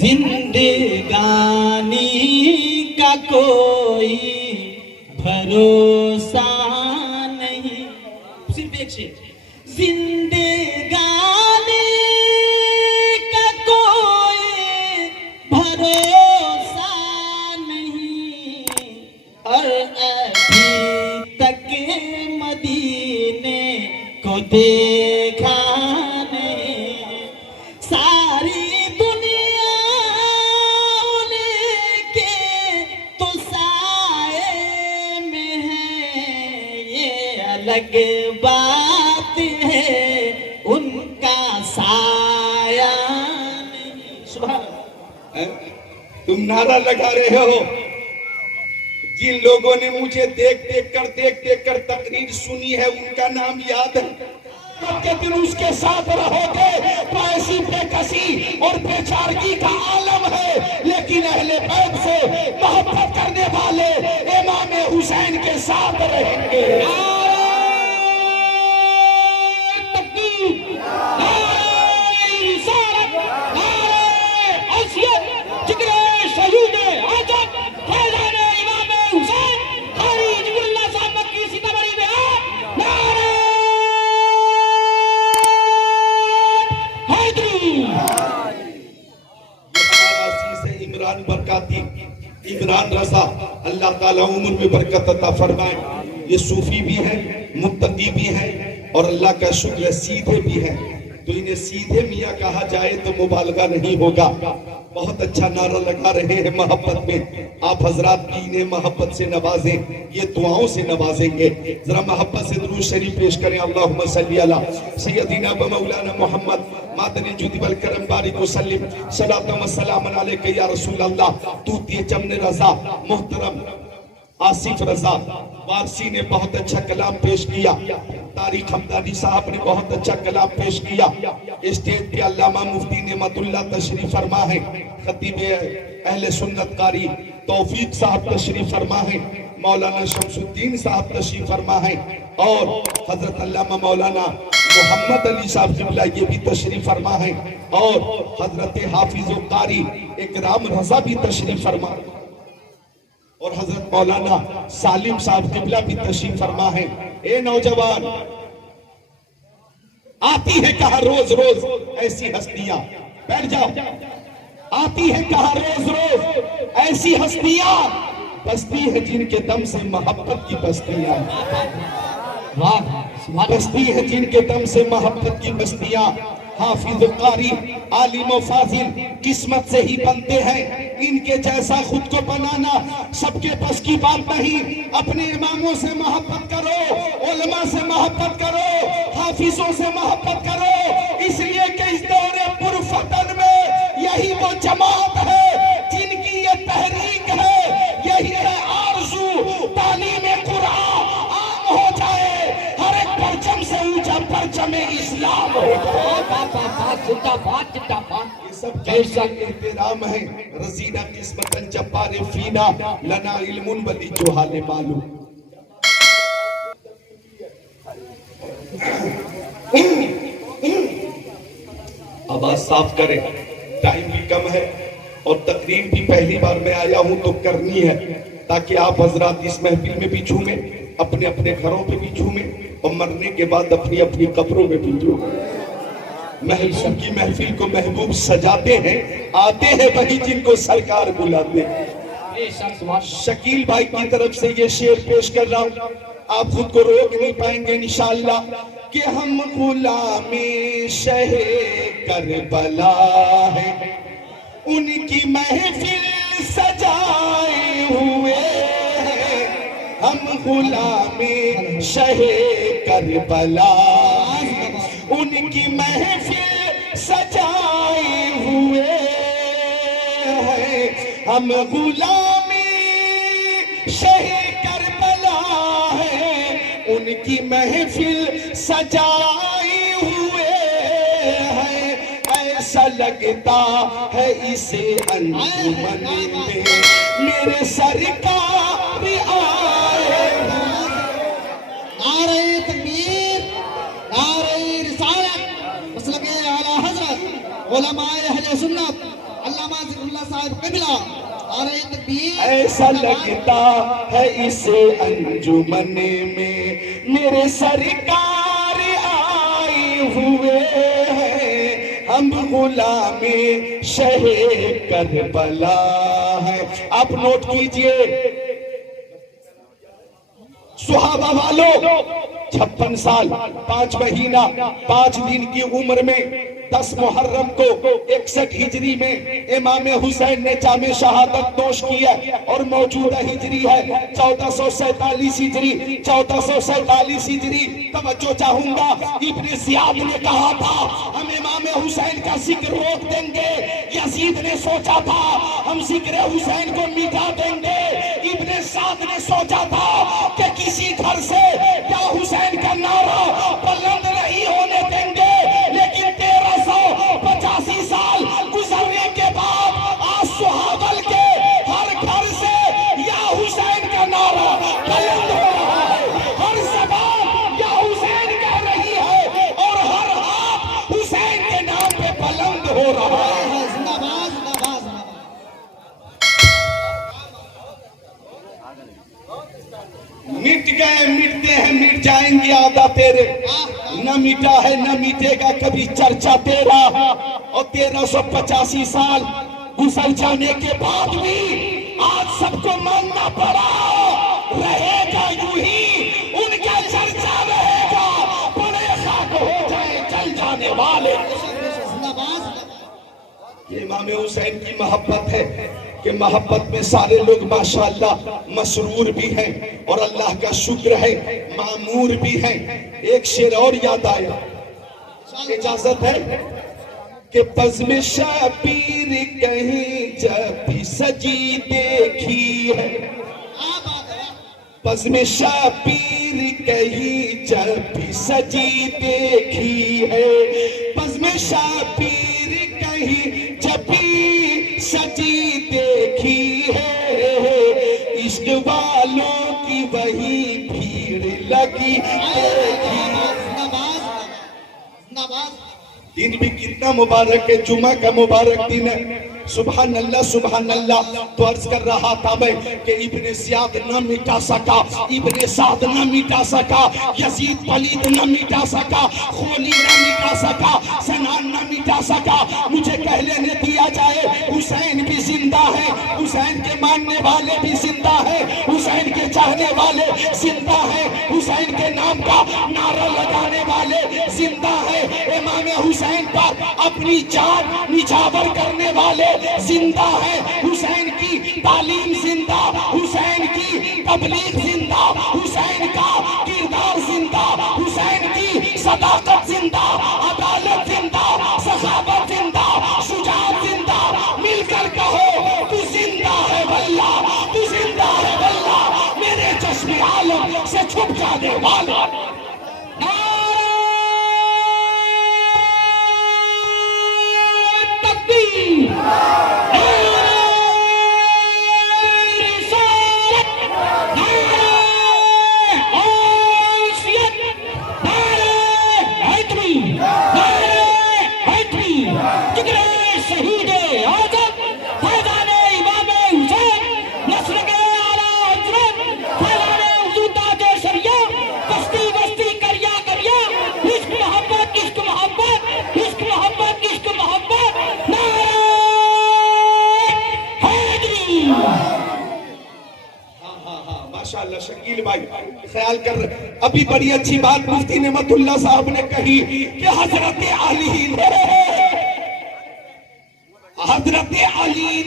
زندگانی کا کوئی بھروسہ نہیں. صرف ایک شعر. زندگانی کا کوئی بھروسہ نہیں اور ابھی تک مدینے کو دیکھا نہیں. ساری دنیا ان کے تو سائے میں ہے, یہ الگ بات ہے ان کا سایہ نہیں. سبحان اللہ. تم نعرہ لگا رہے ہو. جن لوگوں نے مجھے دیکھ دیکھ کر تقریر سنی ہے ان کا نام یاد ہے. کہ دن اس کے ساتھ رہو گے تو ایسی بے کسی اور بے چارگی کا عالم ہے, لیکن اہل بیت سے محبت کرنے والے امام حسین کے ساتھ رہیں گے. عمران رضا, اللہ تعالیٰ عمر میں برکت عطا فرمائے. یہ صوفی بھی ہیں, متقی بھی ہیں اور اللہ کا شکر سیدھے بھی ہیں. تو انہیں سیدھے میاں کہا جائے تو مبالغہ نہیں ہوگا. بہت اچھا نعرہ لگا رہے ہیں محبت میں. آپ حضرات بھی انہیں محبت سے نوازیں, یہ دعاؤں سے نوازیں گے. ذرا محبت سے درود شریف پیش کریں. اللہم صلی علی سیدنا و مولانا محمد مادن جودی والکرم بارک وسلم صلاۃ و سلام علیک یا رسول اللہ. توتی چمن رضا محترم آصف رضا وارسی نے بہت اچھا کلام پیش کیا. طارق حمدانی صاحب نے بہت اچھا کلام پیش کیا. اسٹیج پہ علامہ مفتی نعمت اللہ تشریف فرما ہے. خطیب اہل سنت قاری توفیق صاحب تشریف فرما ہے. مولانا شمس الدین صاحب تشریف فرما ہے اور حضرت علامہ مولانا محمد علی صاحب قبلہ یہ بھی تشریف فرما ہے اور حضرت حافظ و قاری اکرام رضا بھی تشریف فرما اور حضرت مولانا سالم صاحب قبلہ بھی تشریف فرما ہے. اے نوجوان, آتی ہے کہاں روز روز ایسی ہستیاں, بیٹھ جاؤ, آتی ہے کہاں روز روز ایسی ہستیاں, بستی ہے جن کے دم سے محبت کی بستیاں, بستی ہے جن کے دم سے محبت کی بستیاں. حافظ و قاری عالم و فاضل قسمت سے ہی بنتے ہیں, ان کے جیسا خود کو بنانا سب کے بس کی بات نہیں. اپنے اماموں سے محبت کرو, علماء سے محبت کرو, حافظوں سے محبت کرو, اس لیے کہ اس دور پرفتن میں یہی وہ جماعت ہے جن کی یہ تحریک ہے, یہی ہے آرزو تعلیم قرآن عام ہو جائے, ہر ایک پرچم سے اونچا پرچم اسلام ہو جائے. یہ سب جیسا احترام ہے. رزینہ قسمتاً جبار فینا لنا علم ولی جوہال معلوم. آواز صاف کریں, ٹائم بھی کم ہے اور تقریر بھی پہلی بار میں آیا ہوں تو کرنی ہے تاکہ آپ حضرات اس محفل میں بھی جھومیں, اپنے اپنے گھروں پہ بھی جھومیں اور مرنے کے بعد اپنی اپنی قبروں میں بھی جھومیں. محبوب کی محفل کو محبوب سجاتے ہیں, آتے ہیں وہی جن کو سرکار بلاتے ہیں. شکیل بھائی کی طرف سے یہ شعر پیش کر رہا ہوں, آپ خود کو روک نہیں پائیں گے انشاءاللہ. کہ ہم غلام شہ کربلا ہیں, ان کی محفل سجائے ہوئے ہیں. ہم غلام شہ کربلا ان کی محفل سجائے ہوئے ہیں. ہم غلام شہ کربلا ہیں, ان کی محفل سجائے ہوئے ہیں. ایسا لگتا ہے اسے انجمن میں میرے سرکار آئے. نعرہ تکبیر, نعرہ رسالت, مسلک اعلیٰ حضرت علماء اہل سنت علامہ ذکر اللہ صاحب قبلہ اور تکبیر ایسا لگتا ہے اس انجمن میں میرے سرکار آئے ہوئے ہیں، ہم غلام شہ کربلا ہیں۔ آپ نوٹ کیجئے صحابہ والوں 56 سال 5 مہینہ 5 دن کی عمر میں 10 محرم کو 61 ہجری میں امام حسین نے جام شہادت نوش کی ہے اور موجودہ ہجری ہے 1447 ہجری 1447 ہجری۔ توجہ چاہوں گا، ابن زیاد نے کہا تھا ہم امام حسین کا ذکر روک دیں گے، یزید نے سوچا تھا ہم ذکر حسین کو مٹا دیں گے، ابن سعد نے سوچا تھا کہ کسی گھر سے یا حسین کا نعرہ بلند نہیں ہونے دیں گے، لیکن 1385 سال گزرنے کے بعد آج سہاول کے ہر گھر سے یا حسین کا نعرہ بلند ہو رہا ہے، ہر زبان یا حسین کہہ رہی ہے اور ہر ہاتھ حسین کے نام پہ بلند ہو رہا ہے۔ زندہ باد زندہ باد زندہ باد۔ مٹ گئے مٹتے ہیں مٹ جائیں گے آدھا تیرے، نہ مٹا ہے نہ مٹے گا کبھی چرچا تیرا، اور 1385 سال گزر جانے کے بعد بھی آج سب کو ماننا پڑا، رہے گا یوں ہی ان کا چرچا رہے گا، بڑے خاک ہو جائے چل جانے والے۔ زندہ باد۔ یہ امام حسین کی محبت ہے کہ محبت میں سارے لوگ ماشاءاللہ مسرور بھی ہیں اور اللہ کا شکر ہے معمور بھی ہیں۔ ایک شعر اور یاد آیا، اجازت ہے کہ بزم شبیر کہیں جب بھی سجی دیکھی ہے، بزم شبیر کہیں جب بھی سجی دیکھی ہے، بزم شبیر کہیں جب بھی سجی دیکھی ہے، عشق والوں کی وہی بھیڑ لگی دیکھی۔ دن بھی کتنا مبارک ہے، جمعہ کا مبارک دن ہے، سبحان اللہ سبحان اللہ۔ تو عرض کر رہا تھا میں کہ ابن زیاد نہ مٹا سکا، ابن سعد نہ مٹا سکا، یزید پلید نہ مٹا سکا، خولی نہ مٹا سکا، سنان نہ مٹا سکا۔ مجھے کہہ لینے دیا جائے حسین بھی زندہ ہے، حسین کے ماننے والے بھی زندہ ہیں، حسین کے چاہنے والے زندہ ہیں، حسین کے نام کا نعرہ لگانے والے زندہ ہیں، امام حسین پر اپنی جان نچھاور کرنے والے زندہ ہیں، حسین کی تعلیم زندہ، حسین کی تبلیغ زندہ، حسین کا کردار زندہ، حسین کی صداقت زندہ، عدالت زندہ، سخاوت زندہ، شجاعت زندہ۔ مل کر کہو تو زندہ ہے واللہ، تو زندہ ہے واللہ، میرے چشم عالم سے چھپ جانے والا۔ ماشاءاللہ شکیل بھائی خیال کر رہے، ابھی بڑی اچھی بات مفتی نعمت اللہ صاحب نے کہی کہ حضرت علی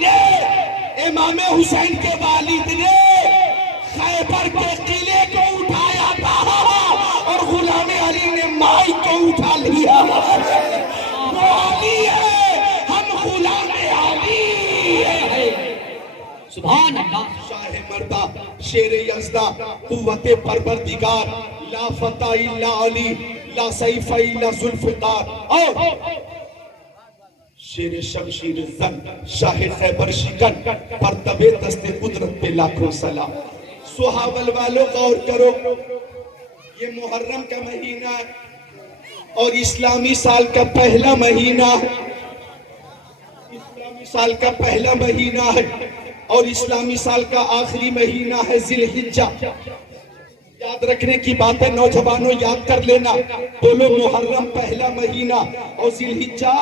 نے امام حسین کے والد نے خیبر کے قلعے کو اٹھایا تھا اور غلام علی نے مائی کو اٹھا لیا۔ وہ علی ہے، ہم غلام علی ہے۔ سبحان اللہ۔ شاہ مردہ شیر یزدہ قوت پروردگار، لا فتح الا علی، لا سیف الا ذوالفقار، اور شیر شمشیر زن شاہ خیبر شکن پرتب دست قدرت پہ لاکھوں سلام۔ سہاول والوں غور کرو، یہ محرم کا مہینہ ہے اور اسلامی سال کا پہلا مہینہ ہے، سال کا پہلا مہینہ ہے اور اسلامی سال کا آخری مہینہ ہے ذی الحجہ. یاد رکھنے کی بات ہے نوجوانوں، یاد کر لینا. بولو محرم پہلا مہینہ اور ذی الحجہ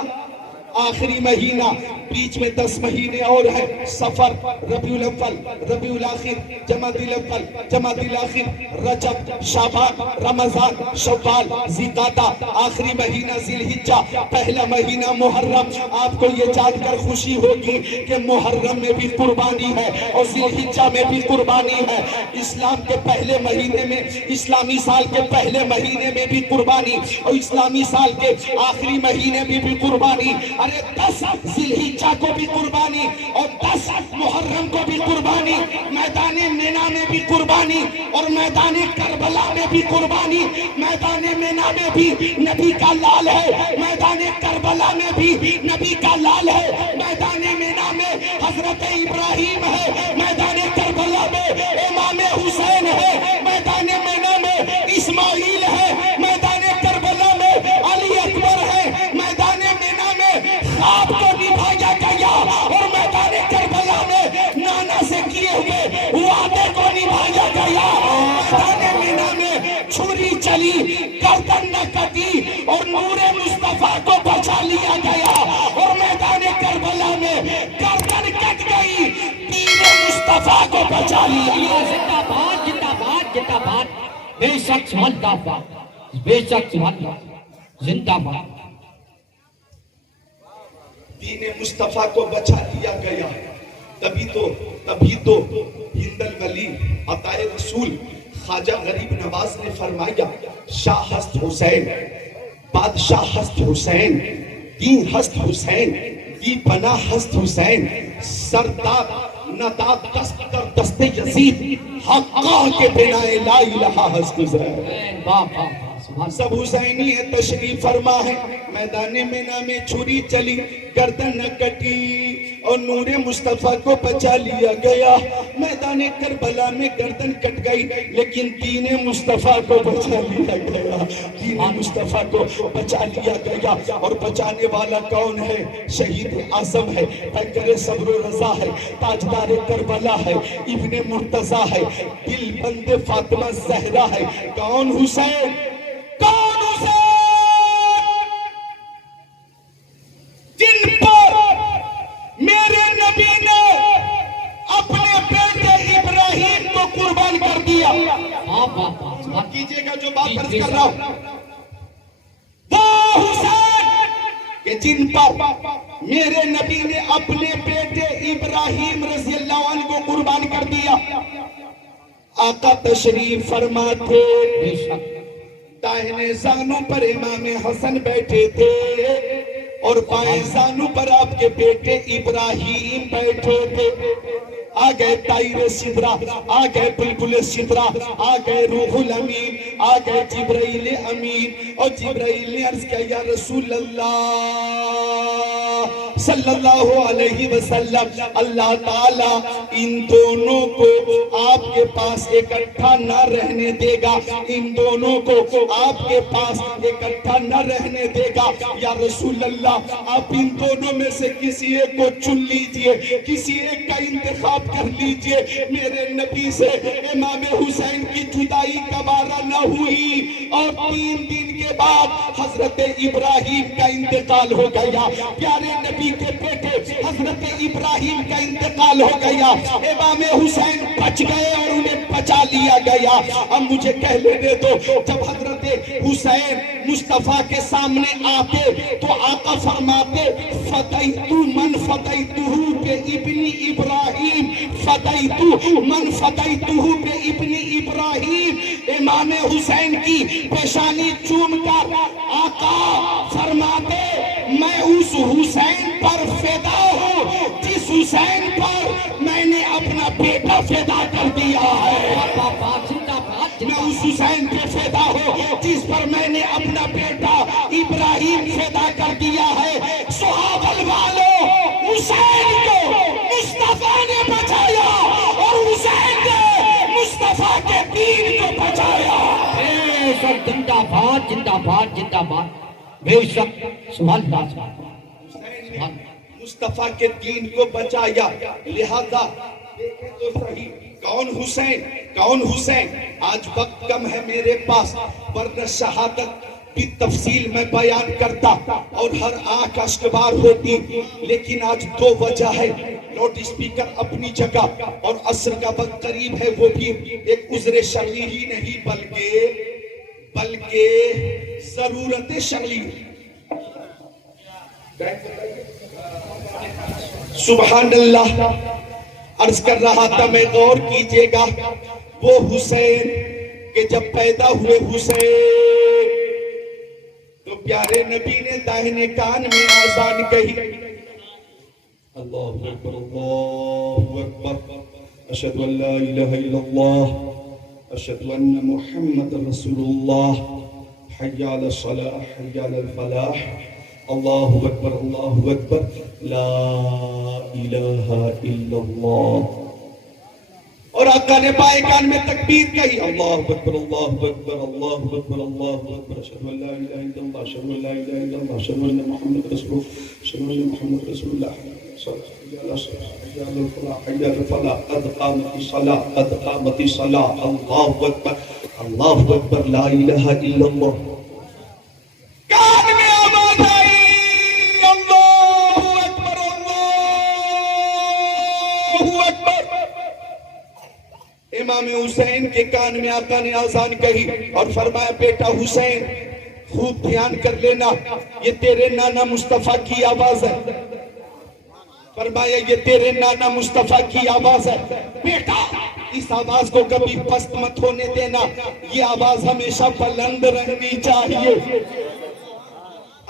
آخری مہینہ. بیچ میں 10 مہینے اور ہیں. سفر، ربیع الاول، ربیع الاخر، جمادی الاول، جمادی الاخر، رجب، شعبان، رمضان، شوال، ذی القعدہ. آخری مہینہ ذی الحجہ، پہلا مہینہ محرم. آپ کو یہ جان کر خوشی ہوگی کہ محرم میں بھی قربانی ہے اور ذی الحجہ میں بھی قربانی ہے. اسلام کے پہلے مہینے میں، اسلامی سال کے پہلے مہینے میں بھی قربانی اور اسلامی سال کے آخری مہینے میں بھی قربانی. ارے 10 ذی الحجہ کو بھی قربانی اور 10 محرم کو بھی قربانی. میدان مینا میں بھی قربانی اور میدان کربلا میں بھی قربانی. میدان مینا میں بھی نبی کا لال ہے، میدان کربلا میں بھی نبی کا لال ہے. میدان مینا میں حضرت ابراہیم ہے، میدان کربلا میں امام حسین ہے. میدان مینا میں اسماعیل ہے، میدان کربلا میں علی اکبر ہے. میدان مینا میں خواب کو نبھایا گیا اور میدان کربلا میں نانا سے کیے ہوئے وعدے کو نبھایا گیا. میدان مینا میں چھری چلی، گردن نہ کٹی اور نور مصطفیٰ کو بچا لیا گیا. اور میدان کربلا میں گردن کٹ گئی، دین مصطفیٰ کو بچا لیا. زندہ باد، زندہ باد، زندہ باد. بے شک سبحان اللہ، بے شک سبحان اللہ، زندہ باد. دین مصطفیٰ کو بچا لیا گیا. تبھی تو ہند الولی عطائے رسول خواجہ غریب نواز نے فرمایا شاہ ہست حسین، بادشاہ ہست حسین، دین ہست حسین، دی پناہ ہست حسین، سرداد نداد دست در دست یزید، حقہ کے بنائے لا الہ ہست حسین. سب حسینی ہے، تشریف فرما ہے. میدان مینا میں چھری چلی، گردن نہ کٹی اور نور مصطفیٰ کو بچا لیا گیا. میدان کربلا میں گردن کٹ گئی لیکن دین مصطفیٰ کو بچا لیا گیا. دین مصطفیٰ کو بچا لیا گیا. اور بچانے والا کون ہے؟ شہید اعظم ہے، پیکر صبر و رضا ہے، تاجدار کربلا ہے، ابن مرتضیٰ ہے، دل بند فاطمہ زہرا ہے. کون حسین؟ کون حسین؟ جن پر میرے نبی نے اپنے بیٹے ابراہیم کو قربان کر دیا. کیجئے گا جو بات عرض کر رہا ہوں، وہ حسین کہ جن پر میرے نبی نے اپنے بیٹے ابراہیم رضی اللہ عنہ کو قربان کر دیا. آقا تشریف فرما تھے، دائیں زانوں پر امام حسن بیٹھے تھے اور بائیں زانوں پر آپ کے بیٹے ابراہیم بیٹھے تھے. آ گئے طائر سدرہ، آ گئے بلبل سدرہ، آ گئے روح الامین، آ گئے جبرائیل امین. اور جبرائیل نے عرض کیا یا رسول اللہ صلی اللہ علیہ وسلم، اللہ تعالیٰ ان دونوں کو آپ کے پاس اکٹھا نہ رہنے دے گا، ان دونوں کو آپ کے پاس اکٹھا نہ رہنے دے گا. یا رسول اللہ آپ ان دونوں میں سے کسی ایک کو چن لیجئے، کسی ایک کا انتخاب کر لیجئے. میرے نبی سے امام حسین کی جدائی دوبارہ نہ ہوئی اور 3 دن کے بعد حضرت ابراہیم کا انتقال ہو گیا. پیارے نبی کے بیٹے حضرت ابراہیم کا انتقال ہو گیا. امام حسین بچ گئے اور انہیں بچا لیا گیا. اب مجھے کہہ لینے دو، جب حضرت حسین مصطفیٰ کے سامنے آتے تو آقا فرماتے فدیتو من فدیتو بے ابن ابراہیم، فدیتو من فدیتو بے ابن ابراہیم. امام حسین کی پیشانی چوم کر آقا فرماتے میں اس حسین پر فدا ہوں جس حسین پر میں نے اپنا بیٹا فدا کر دیا ہے. میں اس حسین پہ فدا ہوں جس پر میں نے اپنا بیٹا ابراہیم فدا کر دیا ہے. صحابہ والوں، حسین کو مصطفیٰ نے بچایا اور حسین نے مصطفیٰ کے دین کو بچایا. بے شک زندہ باد، زندہ باد، زندہ باد. بے شک سبحان اللہ. مصطفیٰ کے دین کو بچایا. لہذا دیکھیں تو صحیح کون حسین, کون حسین. آج وقت کم ہے میرے پاس, ورنہ شہادت کی تفصیل میں بیان کرتا اور ہر آنکھ اشکبار ہوتی, لیکن آج دو وجہ ہے. لاؤڈ اسپیکر اپنی جگہ اور عصر کا وقت قریب ہے, وہ بھی ایک عذر شرعی ہی نہیں بلکہ ضرورت شرعی. سبحان اللہ. عرض کر رہا تھا میں, غور کیجئے گا, وہ حسین کہ جب پیدا ہوئے حسین تو پیارے نبی نے داہنے کان میں آذان کہی, اللہ اکبر اللہ اکبر, اشہد ان لا الہ الا اللہ, اشہد ان محمد رسول اللہ, حی علی الصلاح حی علی الفلاح, اللہ اکبر, لا الہ الا اللہ. اور آقا نے بائیں کان میں تکبیر کہی, اللہ اکبر اللہ اکبر اللہ اکبر اللہ اکبر, اشہد ان لا الہ الا اللہ, اشہد ان لا الہ الا اللہ, اشہد ان محمد رسول اللہ, اشہد ان محمد رسول اللہ, حی علی الصلاح حی علی الفلاح حی علی الفلاح, قد قامت الصلاۃ قد قامت الصلاۃ, اللہ اکبر لا الہ الا اللہ. کان میں آواز آئی, اللہ اکبر اللہ اکبر. امام حسین کے کان میں آقا نے آذان کہی اور فرمایا, بیٹا حسین خوب دھیان کر لینا, یہ تیرے نانا مصطفیٰ کی آواز ہے. فرمایا یہ تیرے نانا مصطفیٰ کی آواز ہے, بیٹا اس آواز کو کبھی پست مت ہونے دینا, یہ آواز ہمیشہ بلند رہنی چاہیے.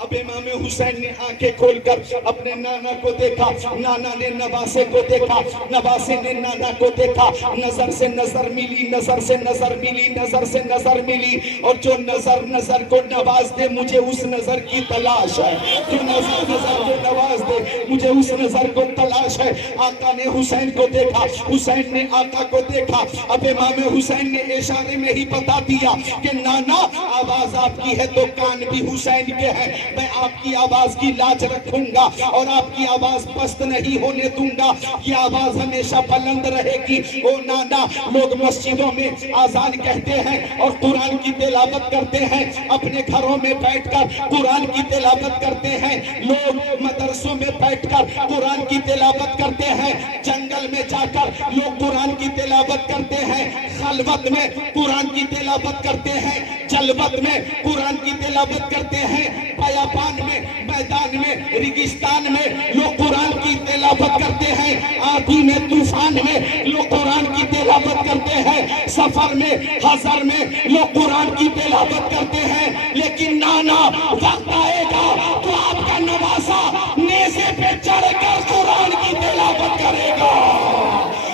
اب امام حسین نے آنکھیں کھول کر اپنے نانا کو دیکھا, نانا نے نواسے کو دیکھا, نواسے نے نانا کو دیکھا, نظر سے نظر ملی, نظر سے نظر ملی, نظر سے نظر ملی, اور جو نظر کو نواز دے مجھے اس نظر کی تلاش ہے, جو نظر کو نواز دے مجھے اس نظر کو تلاش ہے. آقا نے حسین کو دیکھا, حسین نے آقا کو دیکھا. اب امام حسین نے اشارے میں ہی بتا دیا کہ نانا آواز آپ کی ہے تو کان بھی حسین کے ہیں, میں آپ کی آواز کی لاج رکھوں گا اور آپ کی آواز پست نہیں ہونے دوں گا, یہ آواز ہمیشہ بلند رہے گی. او نانا, لوگ مسجدوں میں آذان کہتے ہیں اور قرآن کی تلاوت کرتے ہیں, اپنے گھروں میں بیٹھ کر قرآن کی تلاوت کرتے ہیں, لوگ مدرسوں میں بیٹھ کر قرآن کی تلاوت کرتے ہیں, جنگل میں جا کر لوگ قرآن کی تلاوت کرتے ہیں, خلوت میں قرآن کی تلاوت کرتے ہیں, جلوت میں قرآن کی تلاوت کرتے ہیں, بیابان میں, میدان میں, ریگستان میں لوگ قرآن کی تلاوت کرتے ہیں, آندھی میں, طوفان میں لوگ قرآن کی تلاوت کرتے ہیں, سفر میں, حضر میں لوگ قرآن کی تلاوت کرتے ہیں. لیکن نانا وقت آئے گا تو آپ کا نواسا نیزے پہ چڑھ کر قرآن کی تلاوت کرے گا.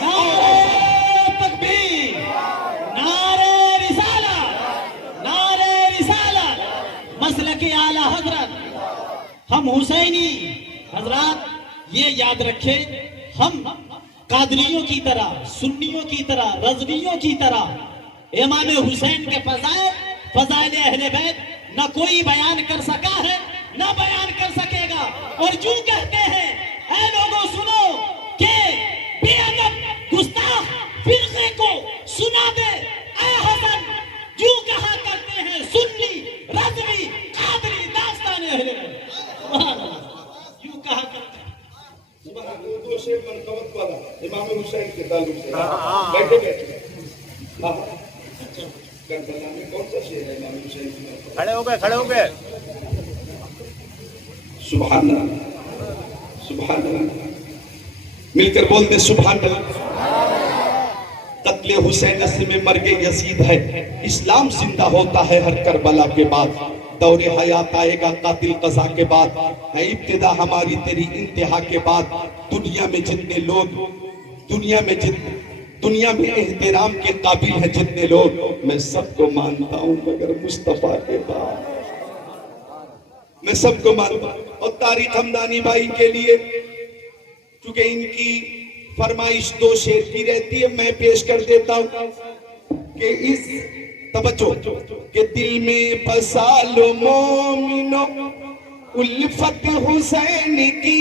نعرہ تکبیر, نعرہ رسالت, مسلک اعلی حضرت. ہم حسینی حضرات یہ یاد رکھے, ہم قادریوں کی طرح, سنیوں کی طرح, رضویوں کی طرح امام حسین کے فضائل اہل بیت نہ کوئی بیان کر سکا ہے نہ بیان کر سکے گا. اور جو کہتے ہیں اے لوگوں سنو کہ بے ادب گستاخ فرقے کو سنا دے اے حسن, جو کہا کرتے ہیں سنی, رضوی, قادری, داستان اہل بیت, جو کہا کرتے ہیں. اردو سے منقبت والا امام حسین کے تعلق سے بیٹھے کربلا میں کون سا شعر ہے امام حسین کی؟ کھڑے ہو گئے. سبحان اللہ, سبحان اللہ, مل کر بول دے سبحان اللہ. قتل حسین اصل میں مرگ یزید ہے, اسلام زندہ ہوتا ہے ہر کربلا کے بعد, دور حیات آئے گا قاتل قضا کے بعد, ہے ابتدا ہماری تیری انتہا کے بعد. دنیا میں جتنے لوگ, دنیا میں احترام کے قابل ہیں جتنے لوگ, میں سب کو مانتا ہوں مگر مصطفیٰ کے بعد, میں سب کو مانتا ہوں. اور طارق حمدانی بھائی کے لیے چونکہ ان کی فرمائش 2 شعر کی رہتی ہے, میں پیش کر دیتا ہوں کہ اس توجہ کہ دل میں بسا لو مومنو الفت حسین کی,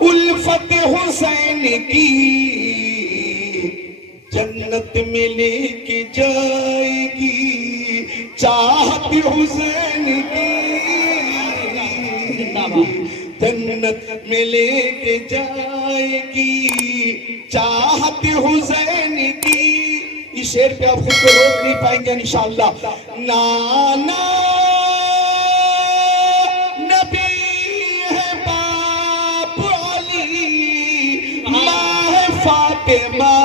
الفت حسین کی جنت میں لے کے جائے گی، چاہت حسین کی جنت میں لے کے جائے گی، چاہت حسین کی۔ اس شعر پہ آپ خود کو روک نہیں پائیں گے انشاءاللہ۔ نانا نبی ہے باپ علی، ماں ہے فاطمہ،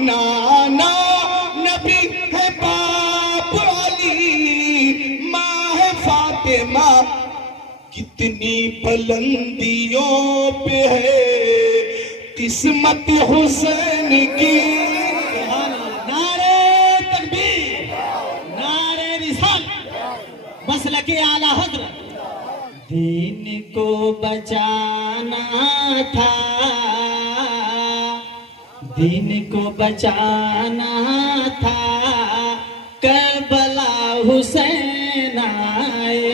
نانا نبی ہے باپ علی، ماں ہے فاطمہ، کتنی بلندیوں پہ ہے قسمت حسین کی۔ نعرہ تکبیر، نعرہ رسالت، مسلک اعلیٰ حضرت۔ دین کو بچانا تھا، دین کو بچانا تھا، کربلا حسین آئے،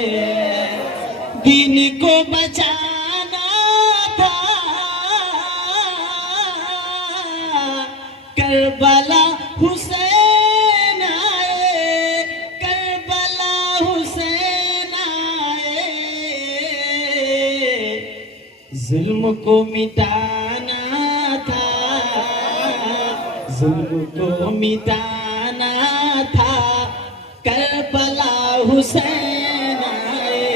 دین کو بچانا تھا، کربلا حسین آئے، کربلا حسین آئے، ظلم کو مٹانا تھا، ظلم کو مٹانا تھا، کربلا حسین آئے۔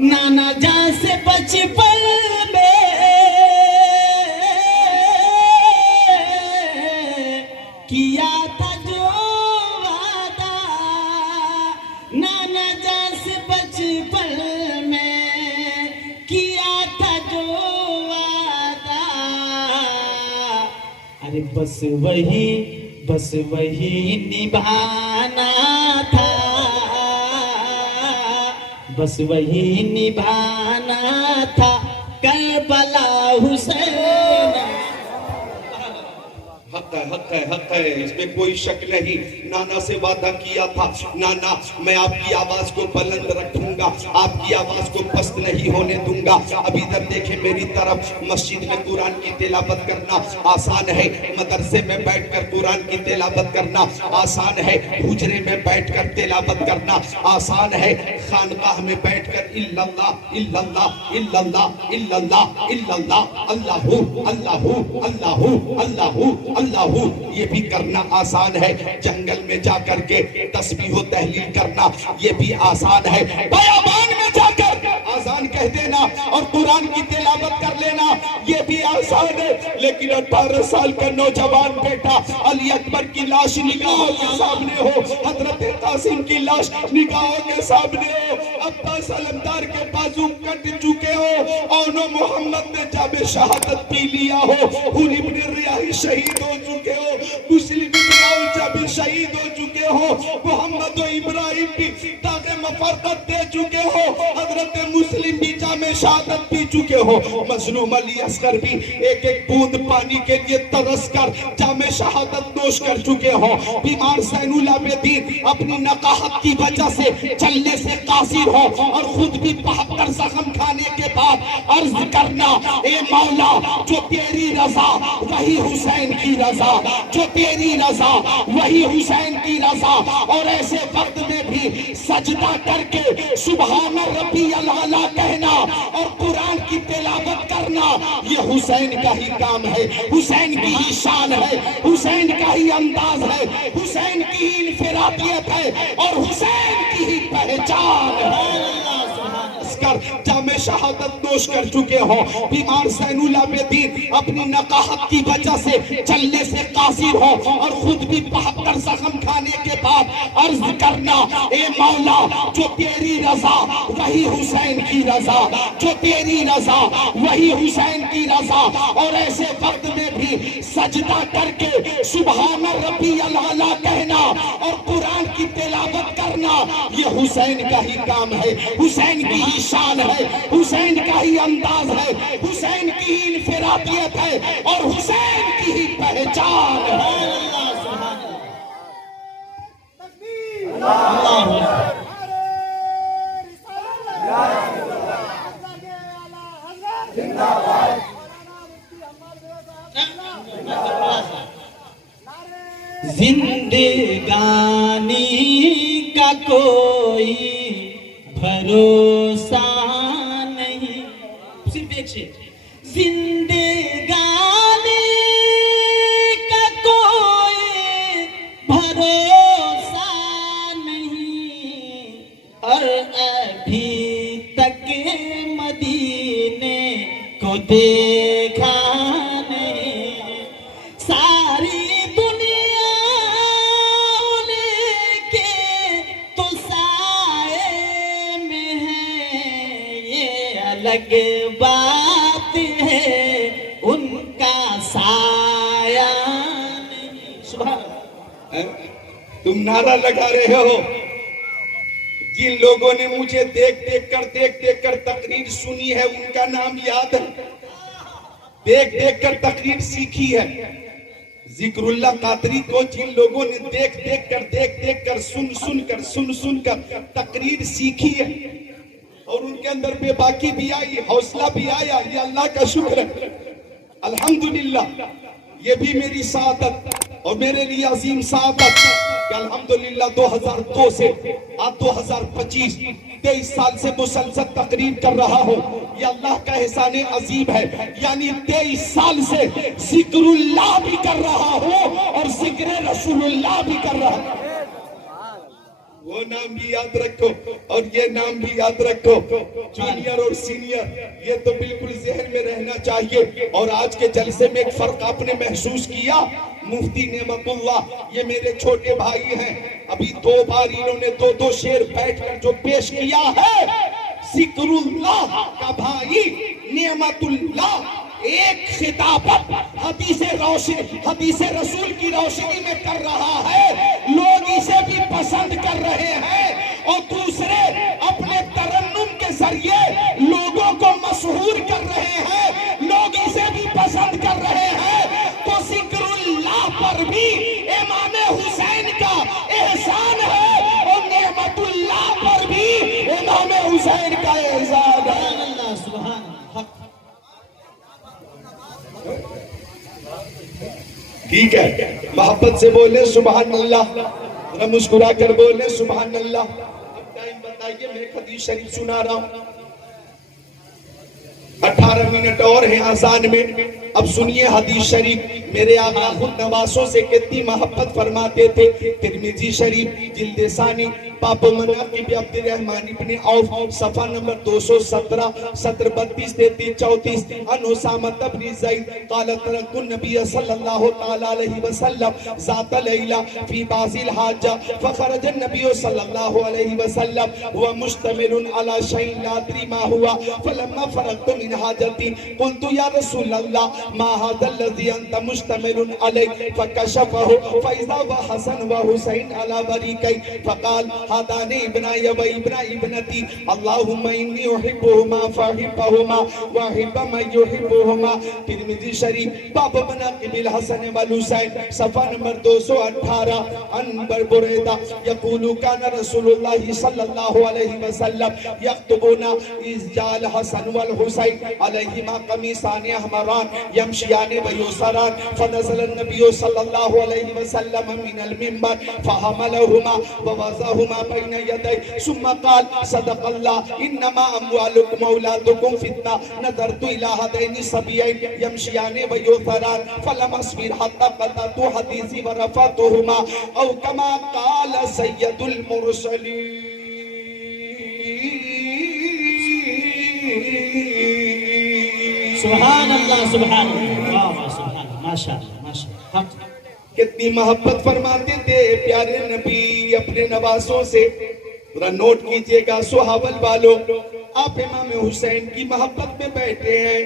نانا جان سے بچپن میں کیا تھا جو وعدہ، نانا جان سے بچپن میں کیا تھا جو وعدہ، ارے بس وہی نبھانا تھا، بس وہی نبھانا تھا، کربلا حسین۔ حق ہے، حق ہے، حق ہے، اس میں کوئی شک نہیں۔ نانا سے وعدہ کیا تھا، نانا میں آپ کی آواز کو بلند رکھوں گا، آپ کی آواز کو پست نہیں ہونے دوں گا۔ اب ادھر دیکھیں میری طرف، مسجد میں قرآن کی تلاوت کرنا آسان ہے، مدرسے میں بیٹھ کر قرآن کی تلاوت کرنا آسان ہے، حجرے میں بیٹھ کر تلاوت کرنا آسان ہے، خانقاہ میں بیٹھ کر الا اللہ الا اللہ الا اللہ الا اللہ الا اللہ اللہ اللہ اللہ اللہ اللہ یہ بھی کرنا آسان ہے، جنگل میں جا کر کے تسبیح و تحلیل کرنا یہ بھی آسان ہے، بیابان میں جا کر آزان کہہ دینا اور قرآن کی تلاوت کر لینا یہ بھی آسان ہے، لیکن 18 سال کا نوجوان بیٹا علی اکبر کی لاش نگاہوں کے سامنے ہو، حضرت قاسم کی لاش نگاہوں کے سامنے ہو، عباس علمدار کے بازو کٹ چکے ہو، اونو محمد نے جام شہادت پی لیا ہو، حور ابن ریاحی شہید ہو چکے ہو، مسلم ابن عوجہ بھی شہید ہو چکے ہو، محمد و ابراہیم بھی داغ مفرقت دے چکے ہو، حضرت مسلم بھی جام شہادت پی چکے ہو، مظلوم علی اصغر بھی ایک ایک بوند پانی کے لیے ترس کر جام شہادت نوش کر چکے ہو، بیمار زین العابدین اپنی نقاہت کی وجہ سے چلنے سے قاصر ہو اور خود بھی 72 زخم کھانے کے بعد عرض کرنا اے مولا جو تیری رضا وہی حسین کی رضا، جو تیری رضا وہی حسین کی رضا، اور ایسے وقت میں بھی سجدہ کر کے سبحان ربی العالی کہنا اور قرآن کی تلاوت کرنا یہ حسین کا ہی کام ہے، حسین کی ہی شان ہے، حسین کا ہی انداز ہے، حسین کی ہی انفرادیت ہے اور حسین کی ہی پہچان ہے۔ جامع شہادت نوش کر چکے ہو، بیمار زین العابدین اپنی نقاہت کی وجہ سے چلنے سے قاصر ہو اور خود بھی 72 زخم کھانے کے بعد عرض کرنا اے مولا جو تیری رضا وہی حسین کی رضا، جو تیری رضا وہی حسین کی رضا، اور ایسے وقت میں بھی سجدہ کر کے سبحان ربی العالی کہنا اور قرآن کی تلاوت کرنا یہ حسین کا ہی کام ہے، حسین کی ہی شان ہے، حسین کا ہی انداز ہے، حسین کی ہی انفرادیت ہے اور حسین کی ہی پہچان ہے۔ اللہ زندگانی کا کوئی بھروسہ نہیں. صرف ایک شعر. زندگانی کا کوئی بھروسہ نہیں اور ابھی تک مدینے کو دیکھا نہیں. ساری دنیا ان کے تو سائے میں ہے، یہ الگ بات ہے ان کا سایہ نہیں. سبحان اللہ. تم نعرہ لگا رہے ہو. جن لوگوں نے مجھے دیکھ دیکھ کر تقریر سنی ہے ان کا نام یاد ہے. دیکھ کر تقریر سیکھی ہے. ذکر اللہ قادری کو جن لوگوں نے دیکھ کر سن کر تقریر سیکھی ہے اور ان کے اندر بے باکی بھی آئی، حوصلہ بھی آیا، یہ اللہ کا شکر ہے. الحمدللہ. یہ بھی میری سعادت اور میرے لیے عظیم سعادت کہ الحمدللہ 2002 سے آج 2025 23 سال سے مسلسل تقریر کر رہا ہوں. یہ اللہ کا احسان عظیم ہے. یعنی 23 سال سے ذکر اللہ بھی کر رہا ہوں اور ذکر رسول اللہ بھی کر رہا ہوں. وہ نام بھی یاد رکھو اور یہ نام بھی یاد رکھو. جونیئر اور سینئر یہ تو بالکل ذہن میں رہنا چاہیے. اور آج کے جلسے میں ایک فرق آپ نے محسوس کیا. مفتی نعمت اللہ یہ میرے چھوٹے بھائی ہیں. ابھی 2 بار انہوں نے 2 شعر بیٹھ کر جو پیش کیا ہے. ذکر اللہ کا بھائی نعمت اللہ ایک خطابت حدیث رسول کی روشنی میں کر رہا ہے. لوگ اسے بھی پسند کر رہے ہیں اور دوسرے اپنے ترنم کے ذریعے لوگوں کو مسحور کر رہے ہیں. لوگ اسے بھی پسند کر رہے ہیں. تو ذکر اللہ پر بھی امام حسین کا احسان ہے اور نعمت اللہ پر بھی امام حسین کا احسان ہے. سبحان اللہ. سبحان حق. ٹھیک ہے. محبت سے بولیں سبحان اللہ. ذرا مسکرا کر بولیں سبحان اللہ. اب ٹائم بتائیے. میں ایک حدیث شریف سنا رہا ہوں. 18 منٹ اور ہیں آذان میں. اب سنیے حدیث شریف. میرے آقا خود نواسوں سے کتنی محبت فرماتے تھے. ترمذی شریف جلد ثانی باب مناقب عبد الرحمن ابن عوف صفحہ نمبر 217 سطر 32 33 34. عن اسامہ بن زید قال ترکت النبی صلی اللہ تعالی علیہ وسلم ذات لیلہ فی بعض الحاجہ فخرج النبی صلی اللہ علیہ وسلم هو مشتمل على شيء لا ادري ما هو فلما فرغت من حاجتي قلت یا رسول اللہ ما هذا الذي انت مشتمل عليه فكشفه فاذا هو حسن وحسين على بريقي فقال هذان ابناي وابن ابنتي اللهم اني احبهما فاحبهما واحب من يحبهما. ترمذی شریف باب مناقب الحسن والحسین صفحہ نمبر 218. عن بریدہ یقول كان رسول اللہ صلی اللہ علیہ وسلم یخطبنا اذ جاء الحسن والحسین علیہما قمیصان احمران يمشيان ويسران فنزل النبي صلى الله عليه وسلم من المنبر فحملهما ووضعهما بين يديه ثم قال صدق الله انما اموالكم واولادكم فتنه نظرت الى هذين الصبيين يمشيان ويسران فلم اصبر حتى قطعت حديثي ورفعتهما او كما قال سيد المرسلين. سبحان اللہ. سبحان اللہ. واہ سبحان اللہ. ماشاء اللہ. ماشاء اللہ. حق. کتنی محبت فرماتے تھے پیارے نبی اپنے نواسوں سے. ذرا نوٹ کیجئے گا سہاول والو. آپ امام حسین کی محبت میں بیٹھے ہیں.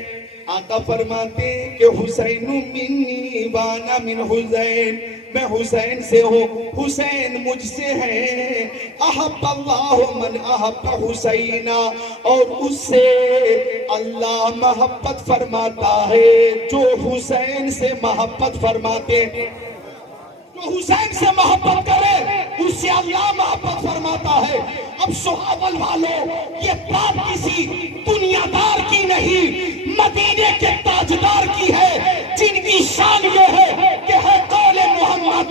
آقا فرماتے ہیں کہ حسین منی وانا من حسین. میں حسین سے ہوں حسین مجھ سے ہے. احب اللہ من احب حسینا. اور اس سے اللہ محبت فرماتا ہے جو حسین سے محبت فرماتے. جو حسین سے محبت کرے اس سے اللہ محبت فرماتا ہے. اب سہاول والوں یہ بات کسی دنیا دار کی نہیں مدینے کے تاجدار کی ہے جن کی شان یہ ہے کہ ہے قول محمد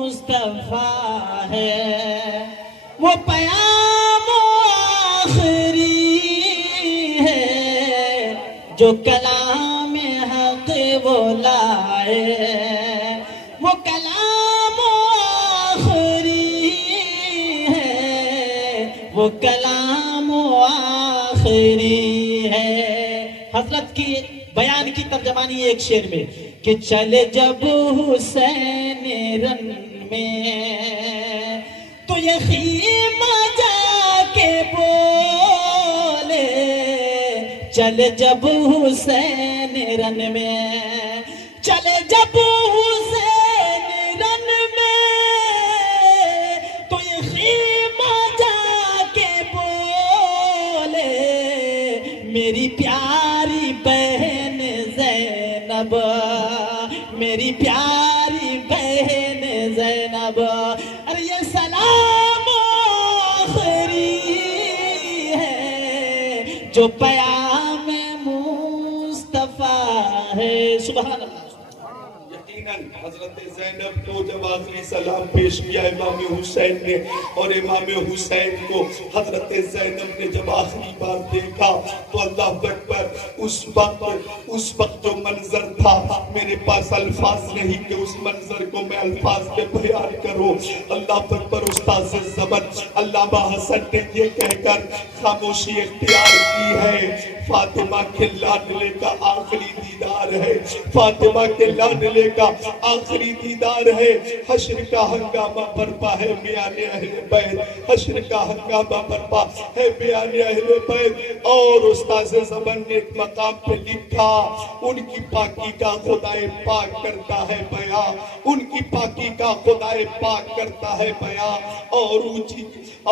مصطفیٰ ہے، وہ پیام آخری ہے، جو کلام حق وہ لائے، وہ کلام آخری ہے، وہ کلام آخری ہے۔ حضرت کی بیان کی ترجمانی ایک شعر میں کہ چلے جب حسین رن میں تو یہ خیمہ جا کے بولے، چلے جب حسین رن میں، چلے جب حسین رن میں تو یہ خیمہ جا کے بولے، میری پیاری بہن زینب، میری پیاری بہن زینب، ارے یہ سلام آخری ہے، جو پیام مصطفیٰ ہے۔ سبحان اللہ۔ یقیناً حضرت زینب کو جب آخری سلام پیش کیا امام حسین نے، اور امام حسین کو حضرت زینب نے جب آخری بار دیکھا تو اللہ اکبر، اس وقت جو منظر تھا، میرے پاس الفاظ نہیں کہ اس منظر کو میں الفاظ میں بیان کروں۔ اللہ اکبر۔ استاذ زمن علامہ حسن نے یہ کہہ کر خاموشی اختیار کی ہے، فاطمہ کے لانلے کا آخری دیدار ہے، فاطمہ کے لانلے کا آخری دیدار ہے۔ حشر کا ہنگامہ برپا ہے میان اہل بیت، حشر کا ہنگامہ برپا ہے میان اہل بیت۔ اور استاذ زمن نے ایک مقام پہ لکھا، ان کی پاکی کا خدائے پاک کرتا ہے بیان، ان کی پاکی کا خدائے پاک کرتا ہے بیان، اور اونچی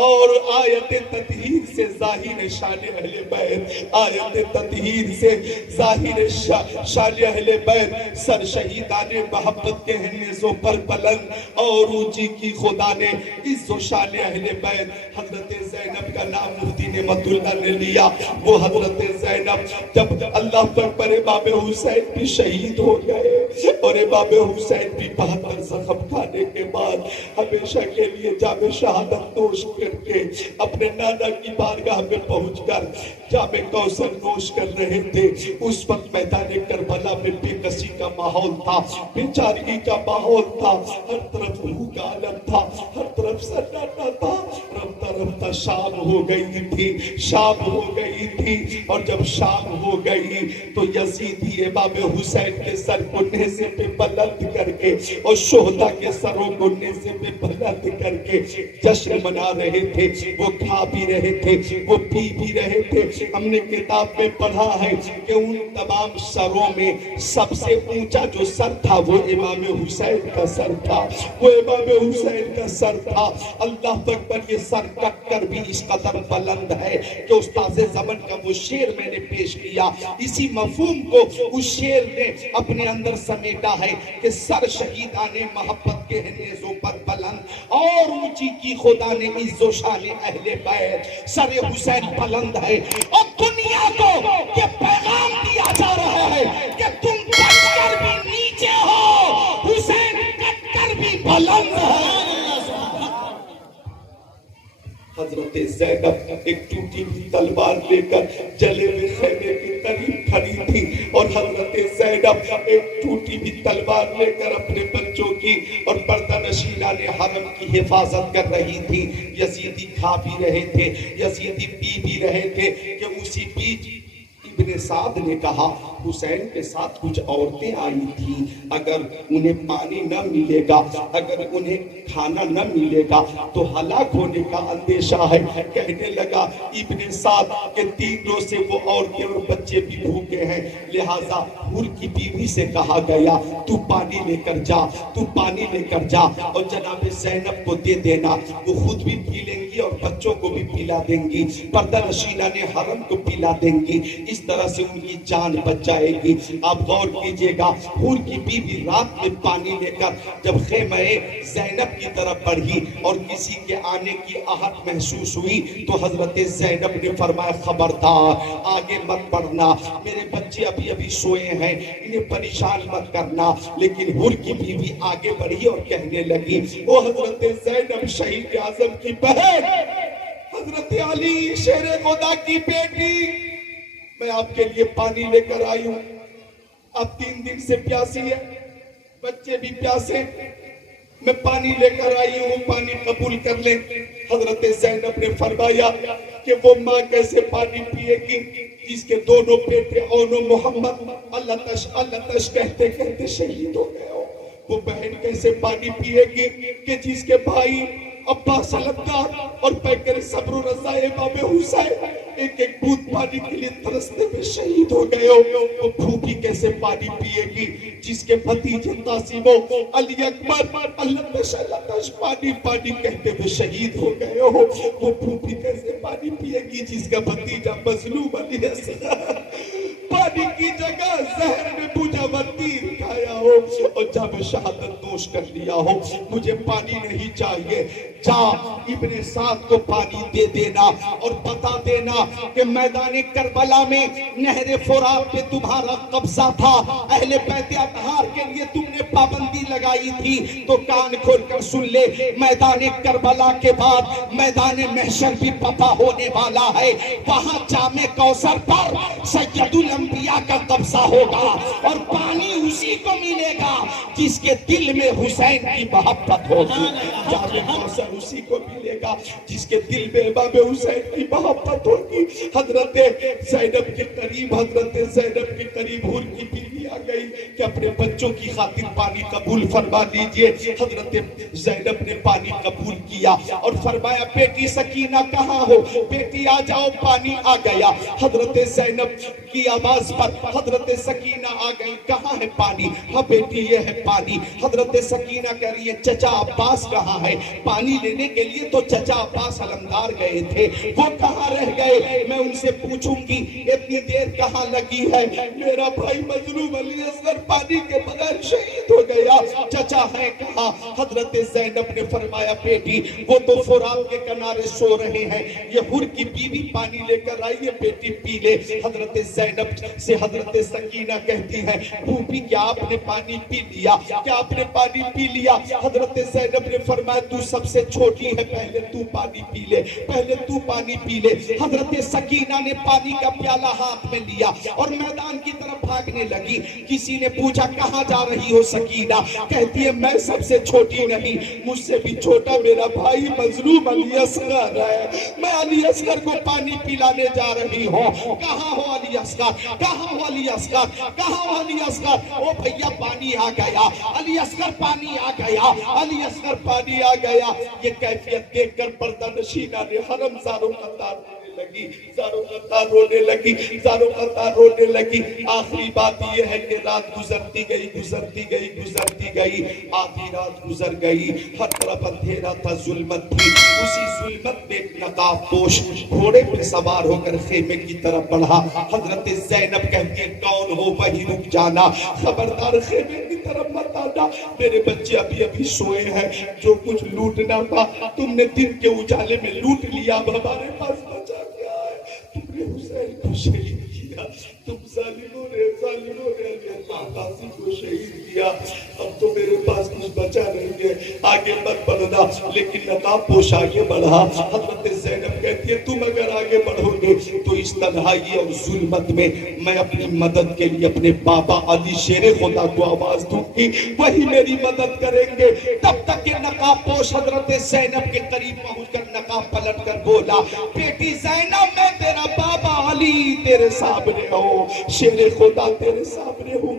اور آیت تطہیر سے ظاہر شان اہل بیت، آیت تطہیر سے ظاہر شان اہل بیت، سر شہیدان محبت کے نیزوں پر بلند اور اونچی کی خدا نے عز و شان اہل بیت۔ حضرت زینب کا نام مفتی نعمت اللہ نے لیا، وہ حضرت زینب جب اللہ اکبر امام حسین بھی شہید ہو گئے، اور امام حسین بھی 72 زخم کھانے کے بعد ہمیشہ کے لیے جام شہادت نوش کر کے اپنے نانا کی بارگاہ میں پہنچ کر جام کوثر نوش کر رہے تھے۔ اس وقت میدان کربلا میں بے کسی کا ماحول تھا، بے چارگی کا ماحول تھا، ہر طرف روح کا عالم تھا، ہر طرف سناٹا تھا۔ رفتہ رفتہ شام ہو گئی تھی، شام ہو گئی تھی، اور جب شام ہو گئی تو یزیدی امام حسین کے سر کو نیزے پہ بلند کر کے اور شہداء کے سروں کو نیزے پہ بلند کر کے جشن منا رہے تھے، وہ کھا بھی رہے تھے، وہ پی بھی رہے تھے۔ ہم نے کتاب میں پڑھا ہے کہ ان تمام سروں میں سب سے اونچا جو سر تھا وہ امام حسین کا سر تھا، وہ امام حسین کا سر تھا۔ اللہ اکبر۔ یہ سر کٹ کر بھی اس قدر بلند ہے کہ استاذ زمن کا وہ شعر میں نے پیش کیا، اسی مفہوم کو اس شعر نے اپنے اندر سمیٹا ہے کہ سر شہیدان محبت کے نیزوں پر بلند اور اونچی کی خدا نے عز و شان اہل بیت، سر حسین بلند ہے، اور دنیا کو یہ پیغام دیا جا رہا ہے کہ تم کٹ کر بھی نیچے ہو، حسین کٹ کر بھی بلند ہے۔ حضرت زینب ایک ٹوٹی ہوئی تلوار لے کر جلے ہوئے خیمے کے قریب کھڑی تھی، اور حضرت زینب ایک ٹوٹی ہوئی تلوار لے کر اپنے بچوں کی اور پردہ نشینان حرم کی حفاظت کر رہی تھی۔ یزیدی کھا بھی رہے تھے، یزیدی پی بھی رہے تھے کہ اسی بیچ ابن سعد نے کہا حسین کے ساتھ کچھ عورتیں آئی تھیں، اگر انہیں پانی نہ ملے گا، اگر انہیں کھانا نہ ملے گا تو ہلاک ہونے کا اندیشہ ہے۔ کہنے لگا ابن سعد کہ 3 روز سے وہ عورتیں اور بچے بھی بھوکے ہیں، لہٰذا حور کی بیوی سے کہا گیا تو پانی لے کر جا، تو پانی لے کر جا اور جناب زینب کو دے دینا، وہ خود بھی پی لیں گی گی اور بچوں کو بھی پلا دیں گی، پردہ نشینہ نے حرم کو پلا دیں گی، اس طرح سے ان کی جان بچ جائے گی۔ آپ غور کیجئے گا، حور کی بیوی رات میں پانی لے کر جب خیمہ زینب کی طرف بڑھی اور کسی کے آنے کی آہٹ محسوس ہوئی تو حضرت زینب نے فرمایا خبردار آگے مت بڑھنا، میرے بچے ابھی ابھی سوئے ہیں، انہیں پریشان مت کرنا۔ لیکن حور کی بیوی آگے بڑھی اور کہنے لگی، او حضرت زینب شہید اعظم کی بہن، حضرت علی شیر خدا کی بیٹی، میں آپ کے لیے پانی لے کر آئی ہوں، آپ 3 دن سے پیاسی ہے، بچے بھی پیاسے، میں پانی لے کر آئی ہوں، پانی قبول کر لیں۔ حضرت زینب نے فرمایا کہ وہ ماں کیسے پانی پیے گی جس کے دونوں بیٹے اون و محمد اللہ تش کہتے کہتے شہید ہو گئے ہو، وہ بہن کیسے پانی پیے گی کہ جس کے بھائی عباس علمدار اور پیکر صبر و رضا امام حسین ایک ایک بوند پانی کے لیے ترستے میں شہید ہو گئے ہو، وہ پھوپھی کیسے پانی پیے گی جس کے بھتیجے قاسم و علی اکبر اللہ تش پانی کہتے ہوئے شہید ہو گئے ہو، وہ پھوپھی کیسے پانی پیے گی جس کا بھتیجا مظلوم علی اصغر پانی کی جگہ زہر میں بوجھا ہوا تیر کھایا ہو اور جب شہادت نوش کر لیا ہو، مجھے پانی نہیں چاہیے، جا ابن سعد کو پانی دے دینا اور بتا دینا کہ میدان کربلا میں نہر فرات پہ تمہارا قبضہ تھا، اہل بیت اطہار کے لیے تم نے پابندی لگائی تھی، تو کان کھول کر سن لے، میدان کربلا کے بعد میدان محشر بھی پتہ ہونے والا ہے، وہاں جام کوثر پر سید الانبیاء کا قبضہ ہوگا اور پانی اسی کو ملے گا جس کے دل میں حسین کی محبت ہوگی، جام کوثر اسی کو ملے گا جس کے دل میں امام حسین کی محبت ہوگی۔ حضرت زینب کے قریب حور کی بیوی آ گئی کہ اپنے بچوں کی خاطر پانی قبول فرما لیجئے۔ حضرت زینب نے پانی قبول کیا اور فرمایا بیٹی سکینہ کہاں ہو، بیٹی آ جاؤ، پانی آ گیا۔ حضرت زینب کی آواز پر حضرت سکینہ آ گئی، کہاں ہے پانی؟ ہاں بیٹی یہ ہے پانی۔ حضرت سکینہ کہہ رہی ہے چچا عباس کہاں ہے؟ پانی لینے کے لیے تو چچا عباس علمدار گئے تھے، وہ کہاں رہ گئے؟ میں ان سے پوچھوں گی اتنی دیر کہاں لگی ہے؟ میرا بھائی مظلوم علی اصغر پانی کے بغیر شہید ہو گیا، چچا ہے کہاں؟ حضرت زینب نے فرمایا بیٹی وہ تو فرات کے کنارے سو رہے ہیں، یہ حور کی بیوی پانی لے کر آئی ہے، بیٹی پی لے۔ حضرت زینب سے حضرت سکینہ کہتی ہے پھوپھی کیا آپ نے پانی پی لیا؟ کیا آپ نے پانی پی لیا؟ حضرت زینب نے فرمایا تو سب سے چھوٹی ہے، پہلے تو پانی پی لے، پہلے تو پانی پی لے۔ حضرت سکینہ نے پانی کا پیالہ ہاتھ میں لیا اور میدان کی طرف بھاگنے لگی۔ کسی نے پوچھا کہاں جا رہی ہو سکینہ؟ کہتی ہے میں سب سے چھوٹی نہیں، مجھ سے بھی چھوٹا میرا بھائی مظلوم علی اصغر ہے، میں علی اصغر کو پانی پلانے جا رہی ہوں۔ کہاں ہو علی اصغر؟ کہاں ہو علی اصغر؟ کہاں ہو علی اصغر؟ او بھیا پانی آ گیا، علی اصغر پانی آ گیا، علی اصغر پانی آ گیا۔ یہ کیفیت دیکھ کر پردہ نشینہ نے حرم زاروں قطار رونے لگی۔ آخری بات یہ ہے کہ رات گزرتی گئی، آدھی رات گزر گئی، ہر طرف اندھیرا تھا، ظلمت تھی۔ اسی ظلمت میں ایک نقاب پوش گھوڑے پہ سوار ہو کر خیمے کی طرف بڑھا۔ حضرت زینب کہتی ہے کون ہو وہی رک جانا، خبردار خیمے کی طرف مت آنا، میرے بچے ابھی ابھی سوئے ہیں، جو کچھ لوٹنا تھا تم نے دن کے اجالے میں لوٹ لیا، اب ہمارے پاس بچا کیا ہے؟ تم نے حسین کو شہید کیا، تم ظالموں نے قاسم کو شہید کیا، اب تو میرے پاس کچھ بچا نہیں ہے، آگے مت بڑھنا۔ لیکن نقاب پوش آگے بڑھا۔ حضرت زینب کہتی ہے تم اگر آگے بڑھو گے تو اس تنہائی اور ظلمت میں میں اپنی مدد کے لیے اپنے بابا علی شیر خدا کو آواز دوں گی، وہی میری مدد کریں گے۔ تب تک کہ نقاب پوش حضرت زینب کے قریب پہنچ کر نقاب پلٹ کر بولا بیٹی زینب میں تیرا بابا علی تیرے سامنے ہوں، شیر خدا تیرے سامنے ہوں،